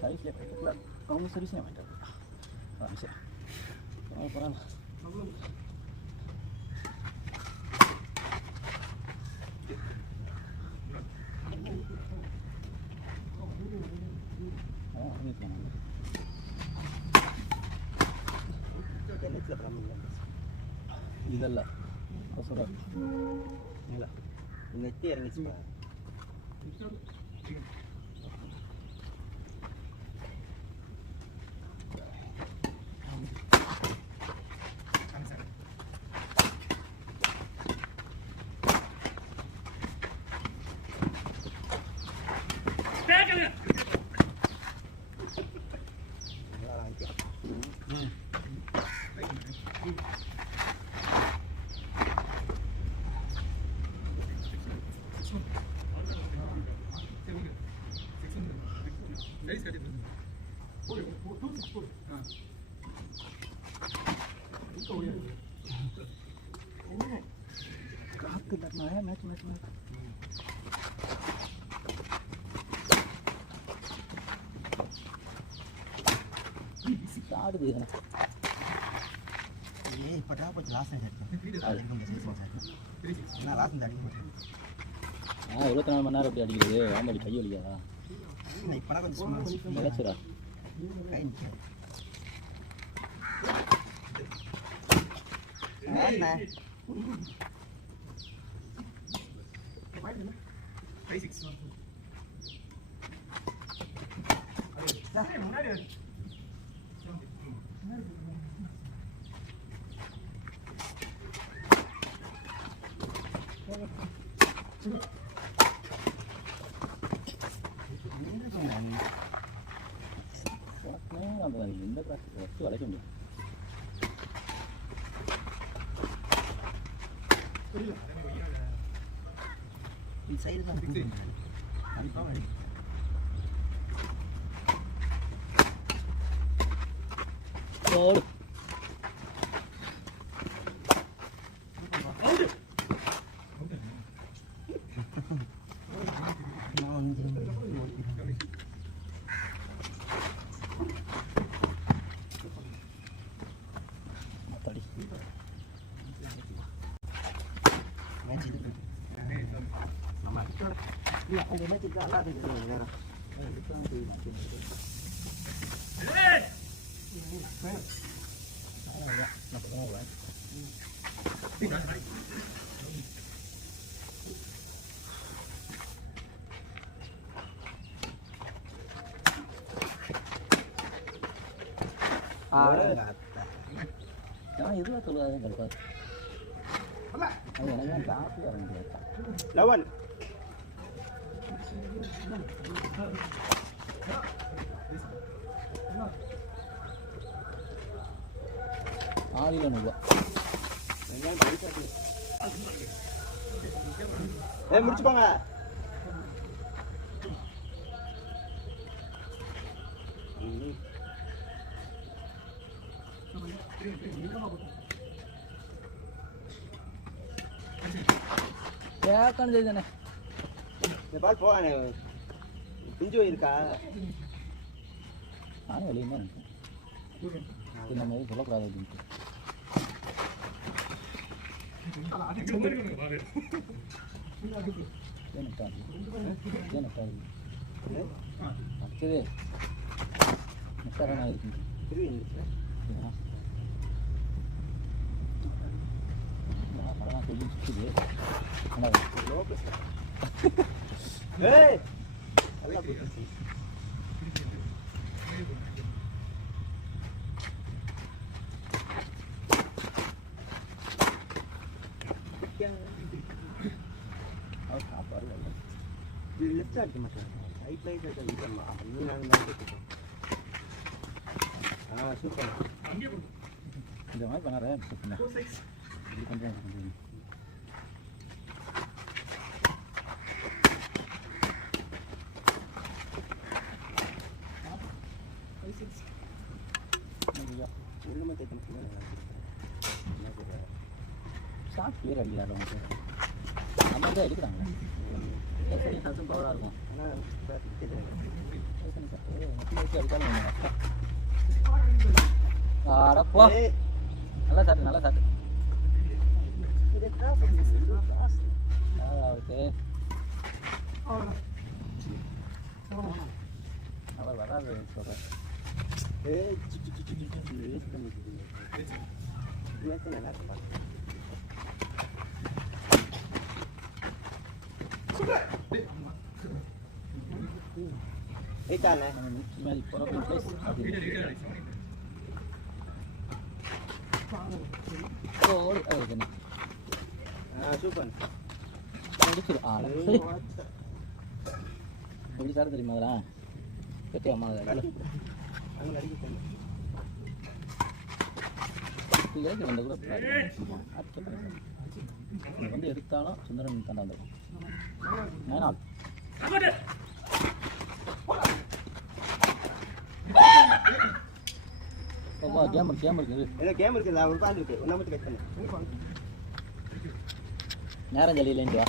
சைஸ்லேயே பக்கத்தில் அவங்க சர்வீஸே வாங்கிட்டாரு. சரி பரவாயில்ல. இதல்ல சொல்கிறேன் இல்லை நெத்தி இறங்கிச்சுப்பா. காத்து தட்டினாயா மேட்ச் மேட்ச் மேட்ச் ஆடுது. ஏய் பட்டா போச்சு லாஸ்ட் லாஸ்ட் 24 மணி நேரம் அப்படி அடிக்கிறது. ஆமாடி கை வலிக்காதா? இப்போலாம் கொஞ்சம் நிலச்சுரா கை நிற்காது. இந்த கிளாஸ் வச்சு வளைக்க முடியும். சைடு தான் கண்டிப்பாக ஓடு. இதுவாக சொல்லுவாங்க கிடைக்காது. அது எனக்கு காசு வர முடியாது. லவன் ஆறில் 100 முடிச்சுப்பாங்க. கேட்கணும் இந்த பால் போவானே பிஞ்சு இருக்கா? நானும் வெளியே தான் இருக்கேன். இந்த மாதிரி சொல்லக்கூடாது அப்படின்ட்டு அடுத்தது மிஸ்டரான இருக்கு. படம் சொல்லி சுற்றுது. லெஃப்ட் அடிக்க மாட்டேன். ரைட் ரைட் அடிக்கமா சூப்பர். இந்த மாதிரி பண்ணார இது கொஞ்சம் ஷார்ட் கிளியர் அடிக்கிறாங்க. நம்ம தான் அடிக்கிறாங்க. பவராக இருக்கும். ஆனால் அடப்போ நல்லா சாப்பிட்டு நல்லா சாப்பிட்டு அவர் வராது சொல்கிறேன். எப்படி சார் தெரியுமா அதெல்லாம் கட்டி அம்மா வந்த கூட வந்து எடுத்தாலும் சுந்தரம் தாண்டா வந்துடும். கேம் இருக்குது நேரம் ஜல்லியிலேன்ட்டு வா.